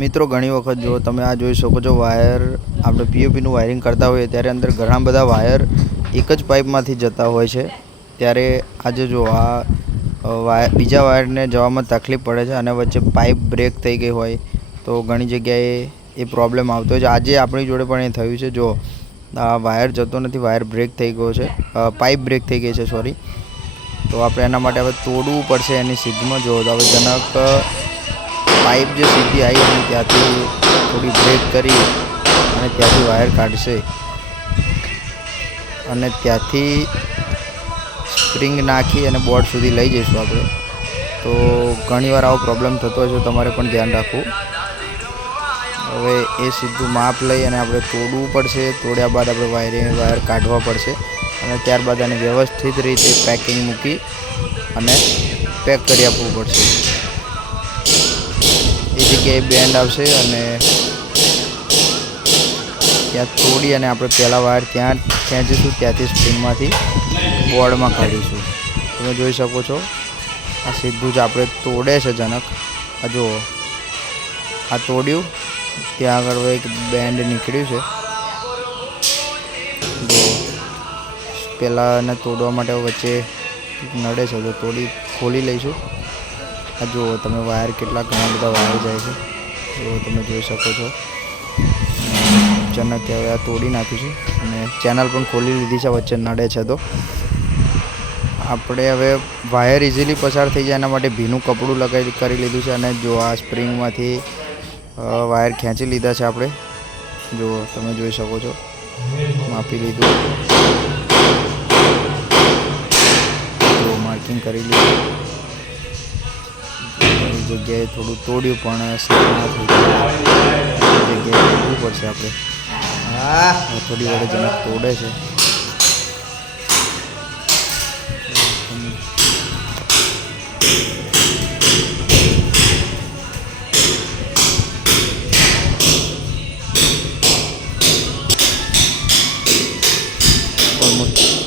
મિત્રો ઘણી વખત જો તમે આ જોઈ શકો છો, વાયર આપણે પીઓપીનું વાયરિંગ કરતા હોઈએ ત્યારે અંદર ઘણા બધા વાયર એક જ પાઇપમાંથી જતા હોય છે. ત્યારે આજે જો આ બીજા વાયરને જવામાં તકલીફ પડે છે અને વચ્ચે પાઇપ બ્રેક થઈ ગઈ હોય તો ઘણી જગ્યાએ એ પ્રોબ્લેમ આવતો હોય છે. આજે આપણી જોડે પણ એ થયું છે. જો આ વાયર જતો નથી, વાયર બ્રેક થઈ ગયો છે, પાઇપ બ્રેક થઈ ગઈ છે સોરી. તો આપણે એના માટે હવે તોડવું પડશે. એની સીધમાં જો હવે જનક પાઇપ જે સીધી આવી અને ત્યાંથી થોડી બ્રેક કરી અને ત્યાંથી વાયર કાઢશે અને ત્યાંથી સ્પ્રિંગ નાખી અને બોર્ડ સુધી લઈ જઈશું આપણે. તો ઘણીવાર આવો પ્રોબ્લેમ થતો હોય છે, તમારે પણ ધ્યાન રાખવું. હવે એ સીધું માપ લઈ અને આપણે તોડવું પડશે. તોડ્યા બાદ આપણે વાયર કાઢવા પડશે અને ત્યારબાદ એને વ્યવસ્થિત રીતે પેકિંગ મૂકી અને પેક કરી આપવું પડશે. એ જગ્યાએ બેન્ડ આવશે અને ત્યાં તોડી અને આપણે પહેલાં વાયર ત્યાં ખેંચીશું, ત્યાંથી સ્પ્રિંગમાંથી બોર્ડમાં કાઢીશું. તમે જોઈ શકો છો આ સીધું જ આપણે તોડે છે જનક. આ જુઓ, આ તોડ્યું, ત્યાં આગળ એક બેન્ડ નીકળ્યું છે. જો પહેલાં એને તોડવા માટે વચ્ચે નડે છે તો ખોલી લઈશું. આ જુઓ તમે વાયર કેટલા ઘણા બધા વાયર જાય છે, તો તમે જોઈ શકો છો. જનક હવે આ તોડી નાખીશું અને ચેનલ પણ ખોલી લીધી છે, વચ્ચે નડે છે તો. આપણે હવે વાયર ઇઝીલી પસાર થઈ જાય એના માટે ભીનું કપડું કરી લીધું છે અને જો આ સ્પ્રિંગમાંથી વાયર ખેંચી લીધા છે આપણે. જો તમે જોઈ શકો છો, માપી લીધું, જો માર્કિંગ કરી લીધું. જગ્યાએ થોડું તોડ્યું પણ સેટ ના થઈ ગયું. જગ્યાએ તોડવું પડશે આપણે. થોડી વાર જનક તોડે છે.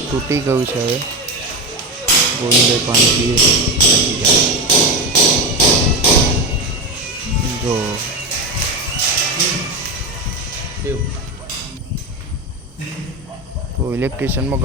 તૂટી ગયું છે. હવે ગોવિંદભાઈ પાણી પીએ. જો તો ઇલેક્ટ્રિશિયનમાં